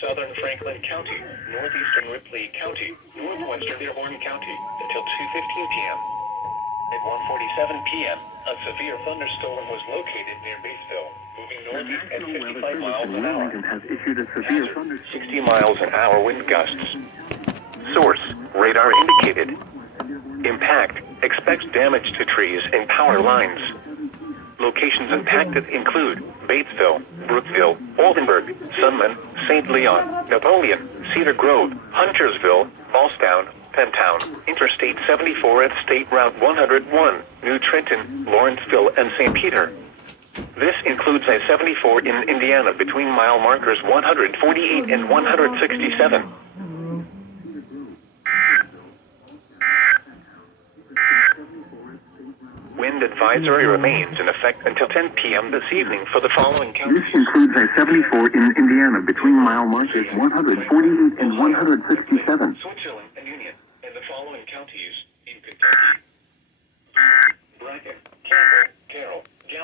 Southern Franklin County, northeastern Ripley County, northwestern Dearborn County, until 2:15 p.m. At 1:47 p.m., a severe thunderstorm was located near Batesville, moving northeast at 55 miles an hour. Has issued a severe thunderstorm. 60 miles an hour wind gusts. Source, radar indicated. Impact, expects damage to trees and power lines. Locations impacted include Batesville, Brookville, Oldenburg, Sunman, St. Leon, Napoleon, Cedar Grove, Huntersville, Ballstown, Pentown, Interstate 74 and State Route 101, New Trenton, Lawrenceville, and St. Peter. This includes I-74 in Indiana between mile markers 148 and 167. Wind advisory remains in effect until 10 p.m. this evening for the following counties. This includes I-74 in Indiana between mile markers 148 and 167. Switzerland and Union, and the following counties in Kentucky.